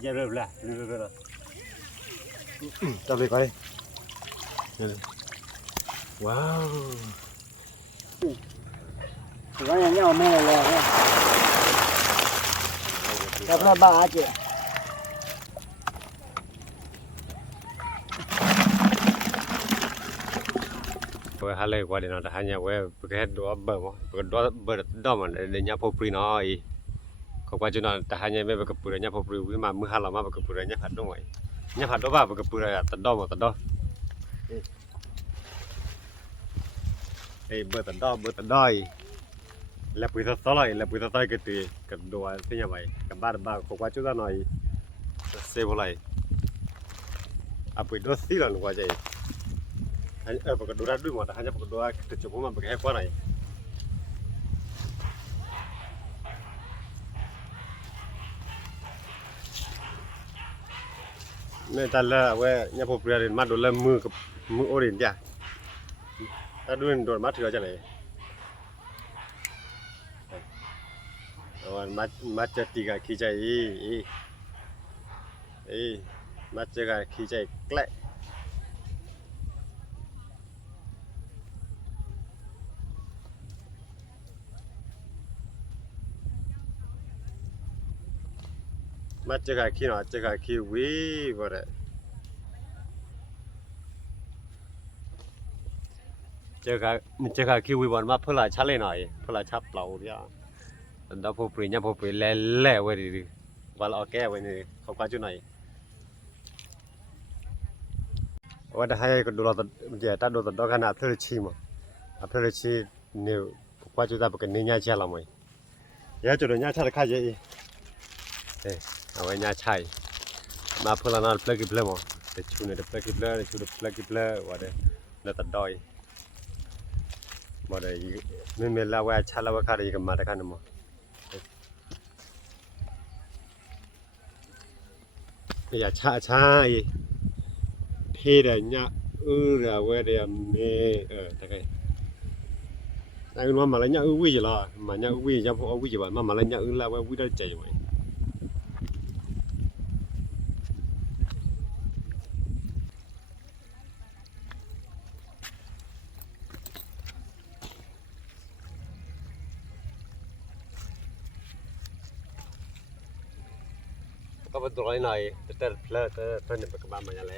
giờ rồi là rồi rồi Tập đi coi. Wow. có nhà nhau mẹ là tập là ba chị. Well, hale kwa dina ta hanya we bke do ba mo bke do ba do man de nya po pri no i ko kwa juna ta hanya me bke pura nya po pri wi ma mu hala ma bke pura nya phat do mai nya phat do ba bke pura ya đâu do mo ta do ei do ba ta do i la pu do bữa ti nya mai ka ba ba ko kwa chu da no i se bo lai a pu do si lan kwa jai hanya eh, pakai dua dulu mau hanya pakai dua kita coba mah pakai apa nih ta là nhà phụ đồ cái mưa ô đến chả ta này ý ý mắt chặt cái khí chạy klệ mắt chặt cái khí nó chặt cái khí quý vậy đấy chặt cái chặt cái khí quý bọn mắt phơi lại chát lên này phơi lại chát lẩu đi à đó phụ bì nhà phụ bì lẹ lẹ vậy đi và là ok vậy này không qua chỗ này ว่าได้ให้ก็ดูเราตเดี๋ยวถ้าดูตดอกขนาดเท่าชีมั้งอ่ 맞지 가키노 아찌 가키 위 버래 제가 제가 키위 원마 폴라 차래 나이 폴라 찹라우야 안다 포프리냐 포프리 렐레 왜리 발 어깨 왜니 거까지 나이 와다 하야 그 돌아다 이제 다 돌아다 도가나 앞을 치마 앞을 치 nếu qua chúng ta bực cái nhà chè là mày, giờ chúng ta nhà chè là khai gì, ลยว่าเด้เนี่ยตัดดอยมาได้ไม่เมล่าว่าชาละว่าค่าได้ยังมาได้กันมั้งอย่าชาชาอี phê rồi nhá ư rồi quê rồi mê ờ thế cái anh nói mà lấy nhá ư quý gì ก็เป็นตัวไหนแต่แต่เพลิดเพลินเป็นกระบนมันยังไง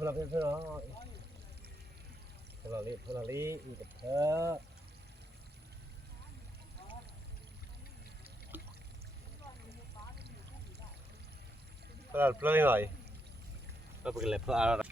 พลารีพลารีพลารีพลารีอีกเถอะพลารีพลารีหน่อยเราไปกันเลยพลา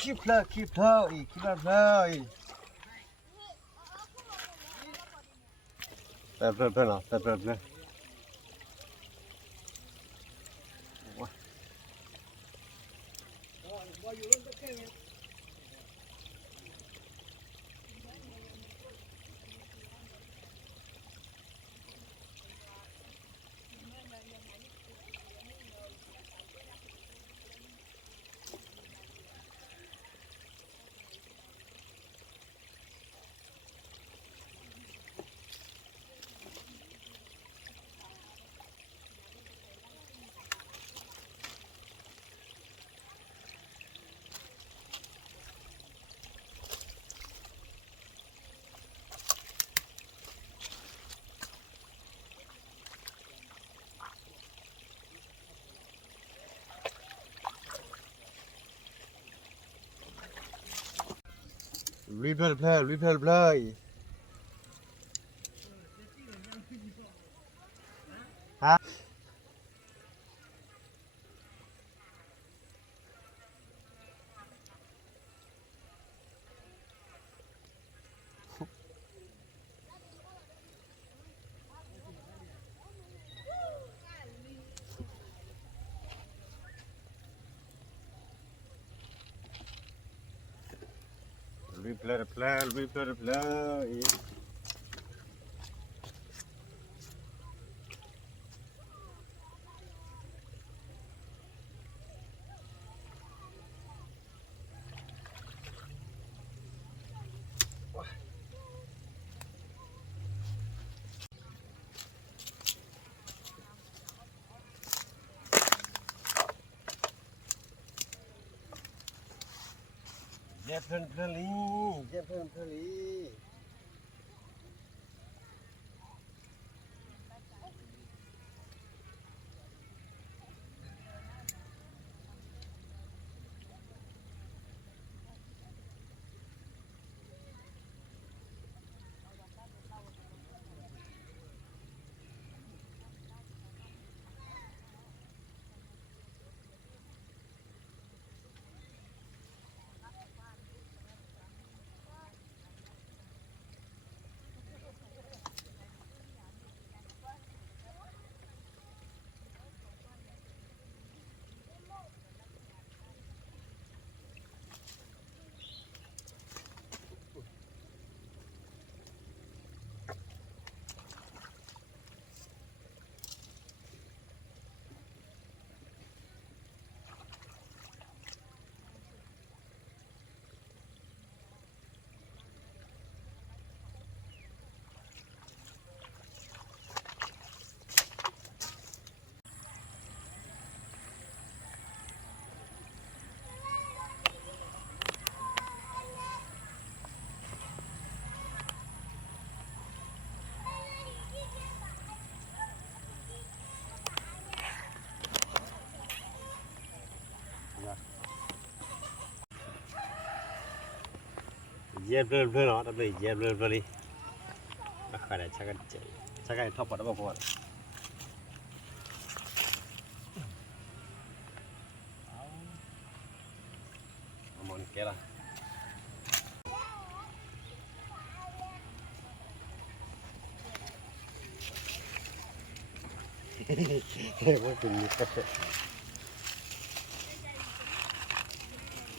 keep the keep the keep the Pepe, pena, pepe, pena. Replay, replay, replay. Replay, replay, replay, replay. อดแล้วบอกว่าเอามันแกละเฮ้ยมันเป็นนี่เ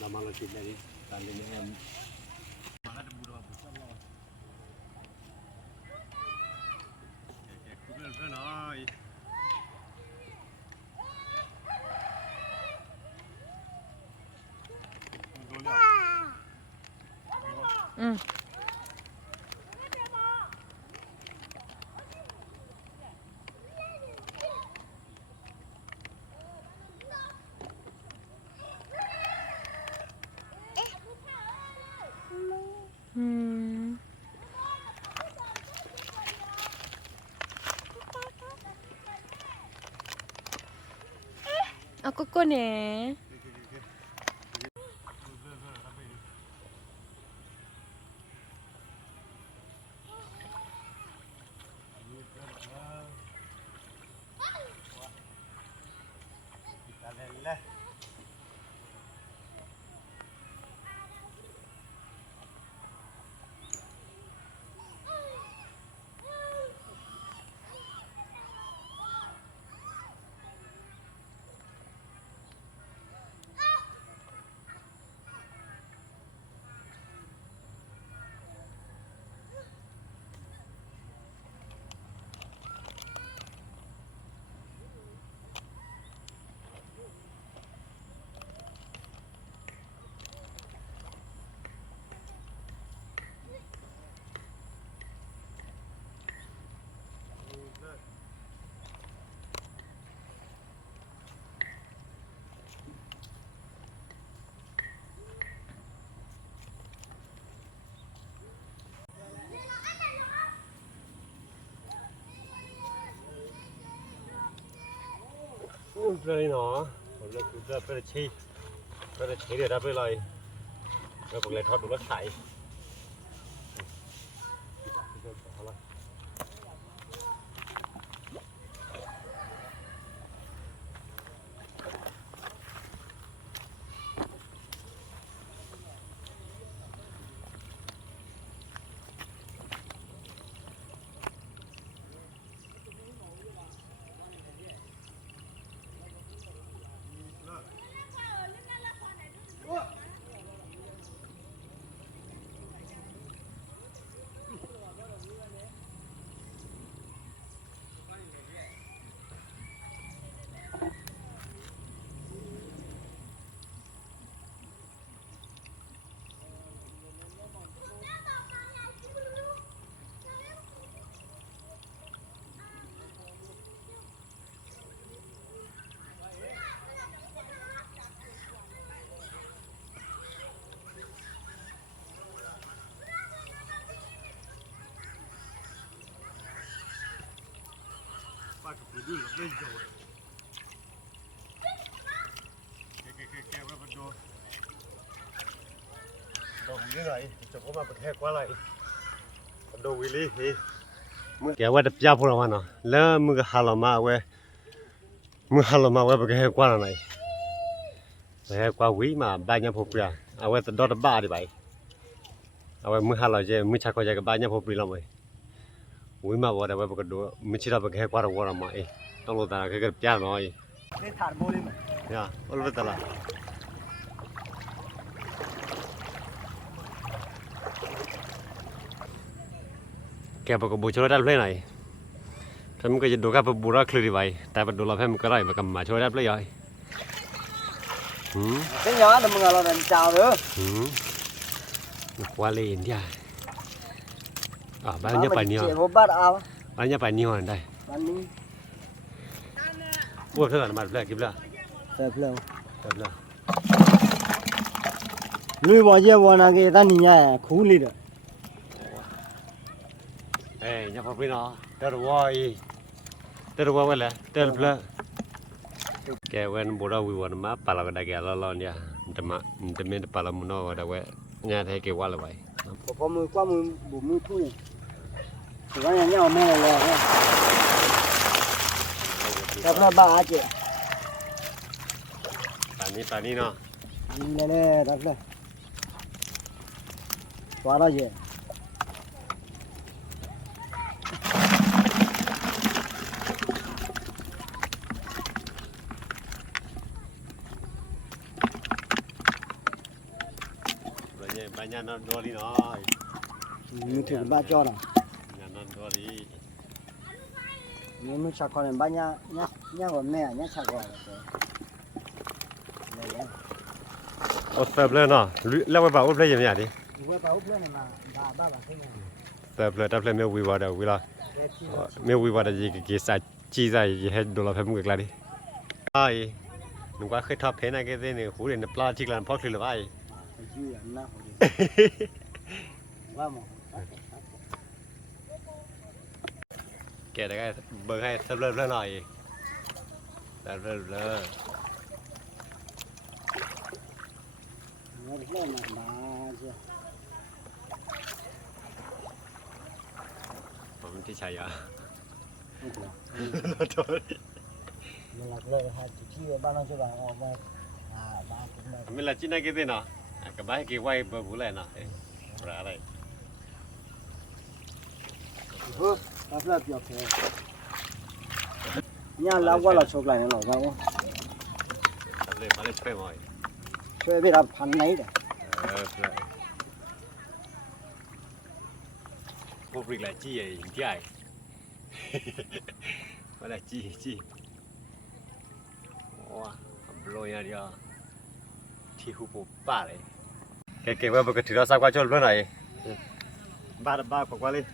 รามาเราติดได้ดิตามเป็นยังไง อื あここね。 เลยเนาะผมเลิกคือเลิกเปเลยชีเไปเลยชีเดี๋ยวได้ไปเลยเล้วผมเลยทอดดูแรถไถ kẹo quá đẹp giá phù hợp nó lỡ mưa cái hà lò mà quê mưa hà lò mà quê cái quá là này cái quá quý mà ba nhà phù hợp à quê tao đó là ba đi vậy à quê mưa hà lò chơi mưa chắc coi chơi cái ba nhà phù hợp lắm rồi uyma var ya bak do miçira bak hep var var ama eh talo tara ke kar pyar no eh. Ne thar bolim ya olbe tala. Kya bak bo chora dal này tham cái đồ cá bắp bùra khử đi vậy tại bắp đồ làm hem cái này mà cầm mà chora dal vậy cái nhỏ là mọi người là mình chào nữa. Quá lên đi Ah, banyak panion. Cik Robert ah. Banyak panion dah. Pani. Wah, tu kan mat belak kibla. Tak belak. Tak belak. Lui wajah warna ke tan ni ya, khu ni dah. Eh, nya pun pina. Terwai. Terwai wala, tel belak. ကဲဝဲနဘောရဝီဝနမပါလာကဒကလာလောညာဓမ္မဓမ္မတပါလာမနောဒါဝဲညာတဲ့ကေဝါလဝိုင် พอมือกว่ามือบุมือทุ่ยถือว่าอย่างเงี้ยเอาแม่เลยนะรับหน้าบ้าเจ๊ป่านนี้ป่านนี้เนาะนี่แน่ๆรักเลยว่าอะไรเจ๊ ญัติบัญญัตินอนดอลีเนาะ มือถือบ้าจ้อน่ะ บัญญัตินอนดอลี นี่มือชักคอเนี่ยบ้านเนี่ยเนี่ยเนี่ยว่าแม่เนี่ยชักคอเลยเนี่ย โอ้เติบเลยเนาะแล้วไปบ่าวเพลย์ยังไงดิ ดูว่าเขาเพื่อนมาบ้าบ้าบ้าที่ไหน เติบเลยตับเลยไม่วิวาเดวิลา เนี่ยที่ ไม่วิวาเดจีกีสาจีใจให้ดูเราเพิ่มกันดิไอ้หนูว่าเคยทอเพนอะไรกันเนี่ยหูเรียนปลาที่กลางพอคลีเลยไอ้ Vamos. Kìa đại ơi, bờ hay sắp lên lên rồi. Lên lên lên. Không đi chạy à? Nó thôi. Mình là cái này hạt chỉ chi và ba năm cho bà ngọt mà. À, ba cũng là. Mình là chi này cái gì nào? cái bái kia quay bờ vũ lên nè à? ra đây. Hơ lắp lắp nhà lão qua là chụp lại nó nổi không? Lên mà lên phê mỏi phê biết làm phán mấy đấy. Ờ, Cô bị là chi vậy chi ai? Mà là chi chi? Wow lôi ra đi à. Thì hụp ba đấy. เก่งๆว่ามัก็ถือเราสร้างความชอเรื่องไหนบ้าบ้ากว่าเลย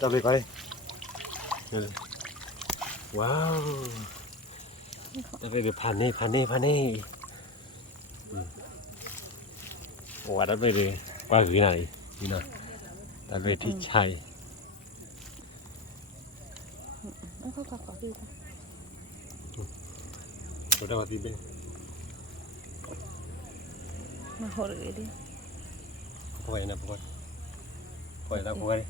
จับเลยก่ว้าวจะไปเดผ่านนี่ผ่านนี่ผ่านนี่โอ้ดับไปเลยว่าหือไหนนี่นะดับไปที่ชัยเขาขอขอดูค่ะเราได้มาที่เบ้ မဟုတ်ရည်ခွဲနေပွက်ခွဲတာခွဲတ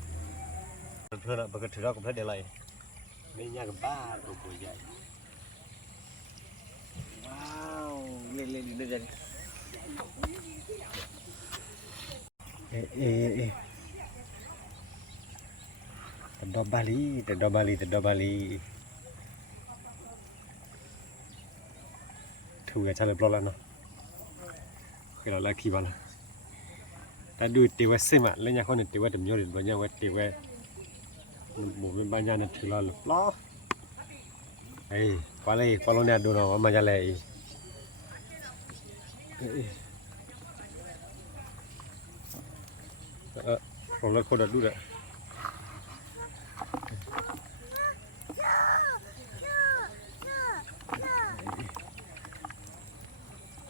ယ်ထွန်းတော့ဘကထရကဖက်တယ်လိုက်မင်းညကဘာတော့ကိုကြိုက်ဝေါလေလေလေလေအေးအေးအေးတဒဘလီတဒဘလီတဒဘလီထူရချလိုက်ဘလော့လာနော် เอาเขาขอขอดูก่อน Udah mati be. มาโหเลยดิ Pokoknya nak pokok. Pokoknya nak pokok. Betul nak bekerja tidak komplit dia lain. Ini nyak bar tu boy. ว้าวเล่นเล่นเล่นเล่น Eh eh eh. Tedok Bali, tedok Bali, tedok Bali. Thu cái cha lập lo nó. Khi đó là khi bao là. Ta đuổi tiêu xem mà lên nhà con này tiêu đầm nhau đến bao nhiêu cái tiêu một bên ban nhà này thử lo lập lo. Ê, qua đây, qua lo nè đồ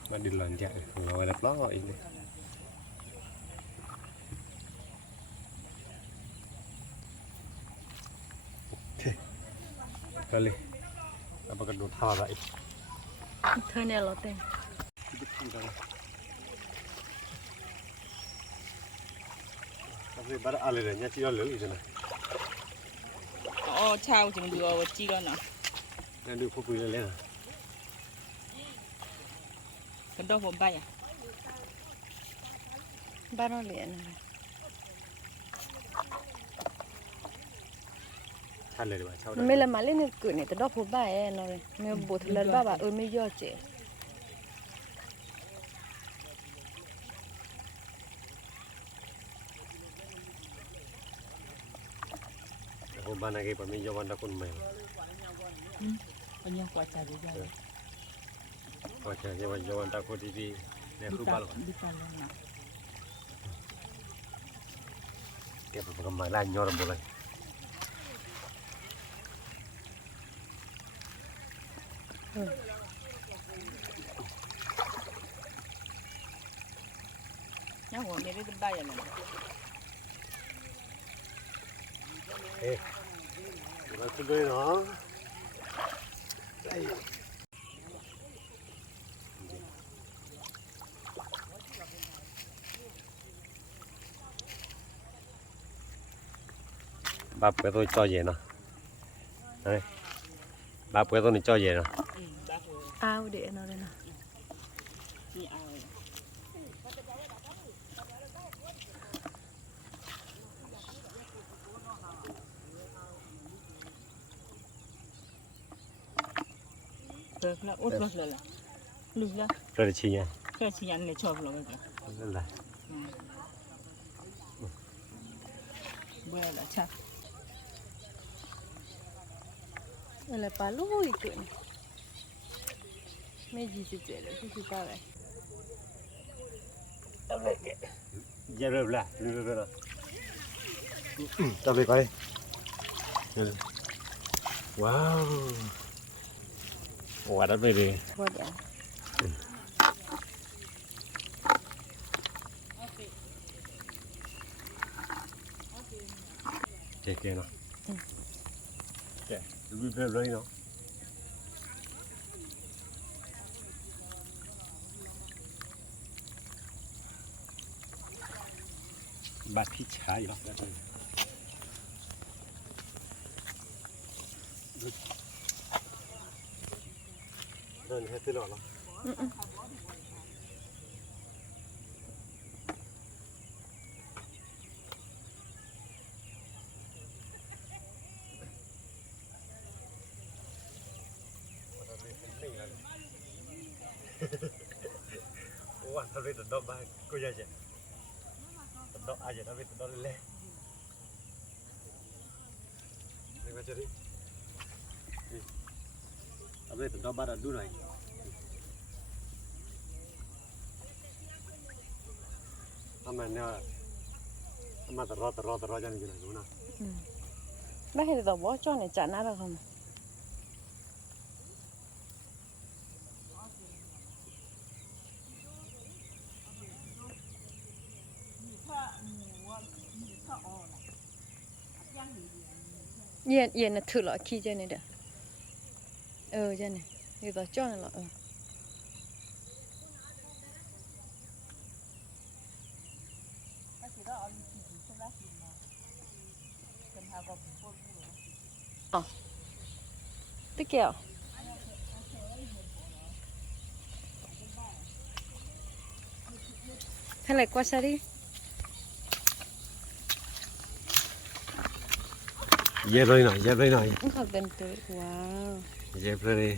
madilanjak ngawalap lang ini oke kali apa kedua hara ini Thanya lo teh. Tapi bar alirnya cial lelu itu nah. Oh, ciao, jangan dua wajib kan? Nanti aku pilih lagi. ดูเอาจีกันนะ Na du pu pu le le. กันดอกผมไปอ่ะ บ้านเราเหรียญนะ Tha le ba chao มันไม่ละมาเล่นเกิดเนี่ยแต่ดอกผัวบ้าเองเราเลยไม่บทเลยบ้าบ้าเออไม่ย่อเจ๊ Ko bana ke pa mi yo wanda kun mai. ปัญญากว่าใจใหญ่ Ko cha ye wa yo wanda ko di di. Ne ดิ hu ตา ba lo. ดิตาเลยนะ আচ্ছা যেমন যেমনটা করে দিবি খুব ভালো কেবল পকা মালা নরম বলে Ya, gua mirip berdaya nih. Eh, gua tuh dulu dong. Ayo. ba bữa tôi cho về nè đây ba bữa tôi này cho về nè ao để nó đây nè được là út bớt là lùi ra rồi chi nhá rồi chi nhá này cho vào rồi rồi là. Ừ. Bữa là chắc อะไรปลาลูกอีกตัวไม่ยี่สิเจ็ดเลยพี่คือปลาอะไรเยอะเลยเยอะเลยจัดไปก่อนเลยว้าววัดอะไรดียวัดอะเจ๊เกนะ 那你还飞了了？嗯嗯。Jadi, apa itu gambaran dulu ini? Aman ya, aman terus terus terus jangan jangan guna. Nah, itu bocor nih, cak nara kamu. yên yên là thử lọ khi cho này được ờ cho này người ta cho này lọ ờ ờ tức kiểu thế là qua xa đi เห็นแต่ว่าจ้อนเนี่ยจัดหน้าเราทำ เย็นเย็นน่ะถือหรอขี้เจเนี่ยเด้อเออเจเนี่ยอยู่ต่อจ้อนเหรอเออ ตะเกียวเท่าไหร่กว่าซะดิ เย็บเลยหน่อยเย็บเลยหน่อย มันเขาเต็มตัวว้าว เย็บเลย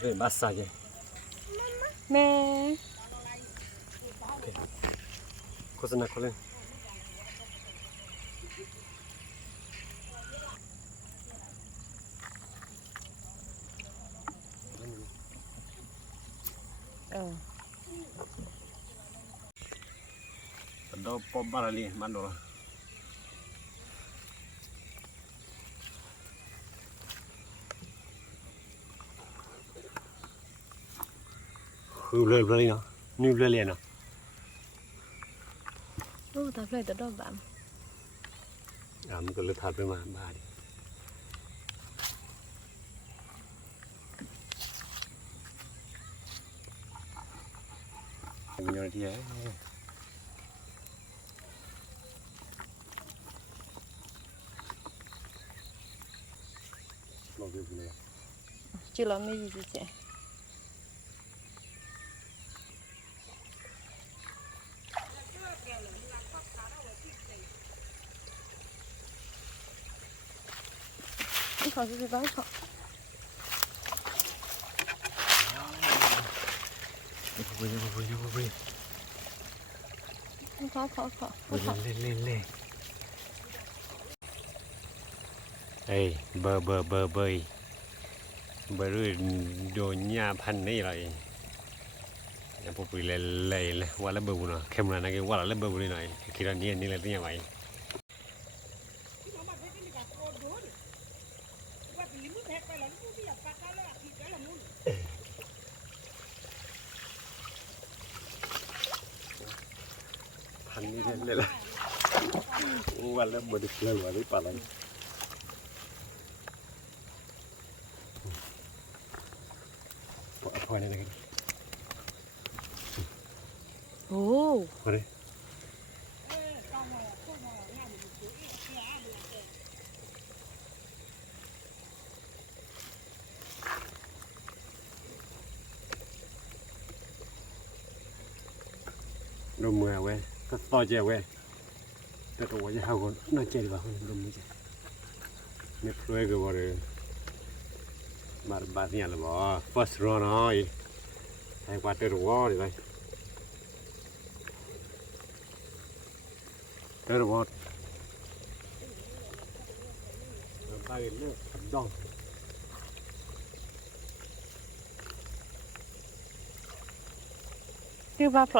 เป็นบัสซาเจ แ పొంపాలని మండలం Nuble lên nó, nuble lên nó. Nuble thập lên tới đó bạn. À, mình cứ lấy thập lên mà bà đi. nhớ thì ấy. 久了没遇见。你跑的是哪跑？不跑，不跑，不跑，不跑。跑跑跑，不跑。累累累。哎，不不不不。Lên, lên. Ê, bờ, bờ, bờ, bơi. Bờ rồi đồ nhà พันนี่เลยย่าพอไปเลยเลยเลยว่าแล้วเบอร์บุญนะเข้มเลยนะแกว่าแล้วเบอร์บุญหน่อยคิดว่านี่นี่เลยที่ยังไงพันนี่เลยละว่าแล้วเบอร์ดิเลยว่าหรือเปล่าล่ะ কয়টা দেখেন ও আরে đồ mưa quê. Có to chè quê. Tôi tôi quay hao nó chơi vào không đồ mưa chè nếp quê cái bò rồi But but yeah, the first run I I got to the wall, right? Better the wall. You have cho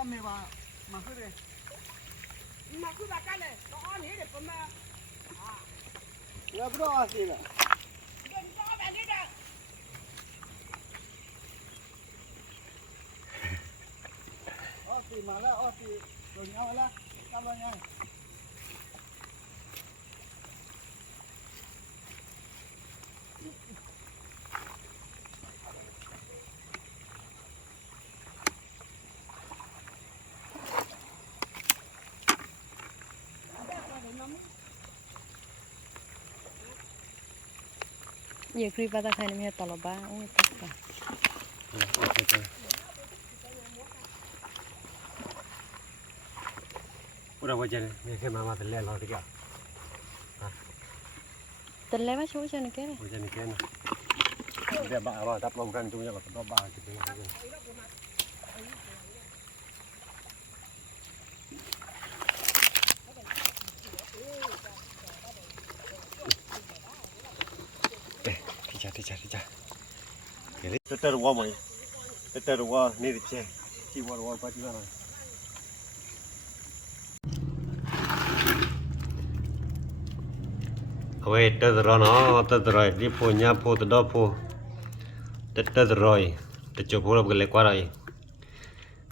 อมเมว่ามาขึ้นเลยมาขึ้นมากันเลยก็อ้อนนี้เด็กผมมาเล้วก็อ้อนว่ะเดินก็แบบนี้เด็กอ้อนสิมาแล้วอ้อนสิโดนเอาแล้วทำยังไง ya pada kain ini tolo ba oh tak ke mama telah lo tiga. Telah apa cuma jangan kena jangan kena dia bakal tapi bukan cuma jangan tolo gitu. ကြတကြတကြကလေးတတရဝမိုင်းတတရဝနေရချေဒီဝရဝပါတိလာအဝေးတတရနော်တတရဒီဖို့ညာဖို့တတော်ဖို့တတရရတချို့ဖို့ကလေးကွာရ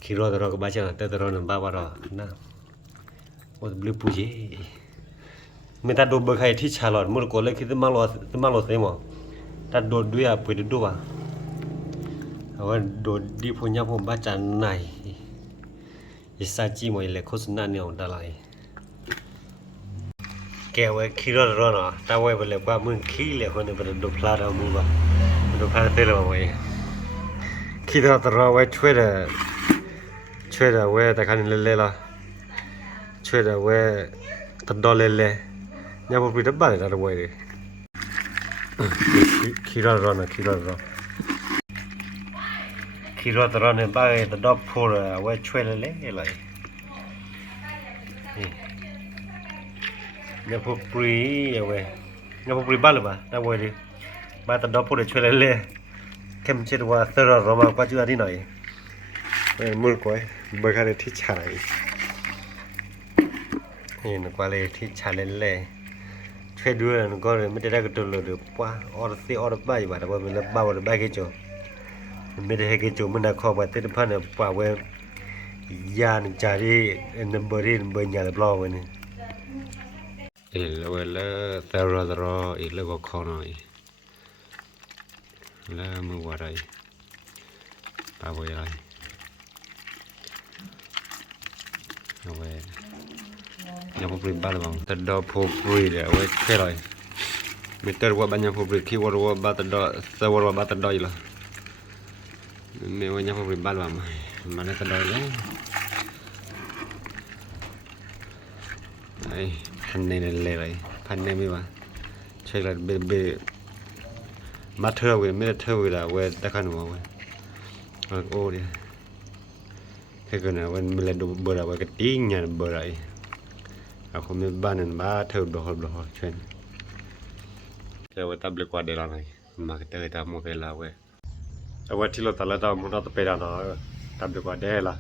ခီရောတရကဘာချာတတရနဘာဘာရနာဟိုဘလူးပူကြီးမေတ္တာတို့ဘခိုင်ထိချလာမှုကိုလည်းခိတမလို့တမလို့သိမော ta đồ đuôi à bụi đuôi à rồi đồ đi phụ nhau phụ ba chán này isa chi mọi lệ khốt nà nhiều đã lại kẹo ấy khi đó rồi nó ta quay về lại qua mương khí lệ hơn là đồ pha đâu mua vào đồ pha thế là mọi khi đó ta rồi quay chơi là chơi là quay tại khán lên lên là chơi là quay ta đo lên lên nhà bộ bị đập bàn là quay đi खीरा रन खीरा रन खीरा तो रन है बागे तो डॉप फोर वो छुए ले ले ये लाई ये फो प्री ये वे ये फो प्री बाल बा ना वो ये बा तो डॉप फोर छुए ले ले केम चिर वा तेरा रोमा का जुआ दी ना ये मुल को है बगारे ठीक छा रही ये नुकवाले ठीक छा ले ले ಶೆಡ್ಯೂಲ್ ಅನ್ಕೊಂಡು ಮತ್ತೆ ಡಾಕ್ಟರ್ ಪಾ ಅವ್ರ ಸಿ ಅವ್ರ ಬಾಯಿ ಬಾರ ಮೇಲೆ ಬಾವರ ಬಾಗಿ ಚೋ ಮೇಲೆ ಹೇಗೆ ಚೋ ಮುಂದೆ ಖೋ ಬರ್ತೀರ ಫಾನ ಪಾವ ಯಾನ್ ಚಾರಿ ನಂಬರ್ ಇನ್ ಬಂಯಾಲ ಬ್ಲಾ ವನೆ ಇಲ್ಲ ವೆಲ್ಲ ತರೋ ತರೋ ಇಲ್ಲ ಗೊಖೋ ನೋ ಇಲ್ಲ ಮು ವರೈ ಪಾವ ಯೈ ಅವೆ le we wa ba nhà phục vụ ba là bằng tật đo phục vụ để với thế rồi mình tật qua bao nhà phục vụ khi qua qua ba tật đo sau qua ba tật đo gì mình nhà phục vụ bắt bằng mà nó tật đo đấy đây này là lệ rồi thằng này mới mà chơi là bê bê mắt thơ về mới thơ về là về tất khăn nó về ô đi. Thế cái nào mình là đồ bờ là cái tiếng nhà bờ lại. આખો મેባንን બાથવ ડોહો ડોહો છે હવે તબલીક વાડેલા નહીં માગે તે મોકેલા હવે હવે ઠીલો તલે તો મોટા તો પહેર્યા તો તબલીક વાડેલા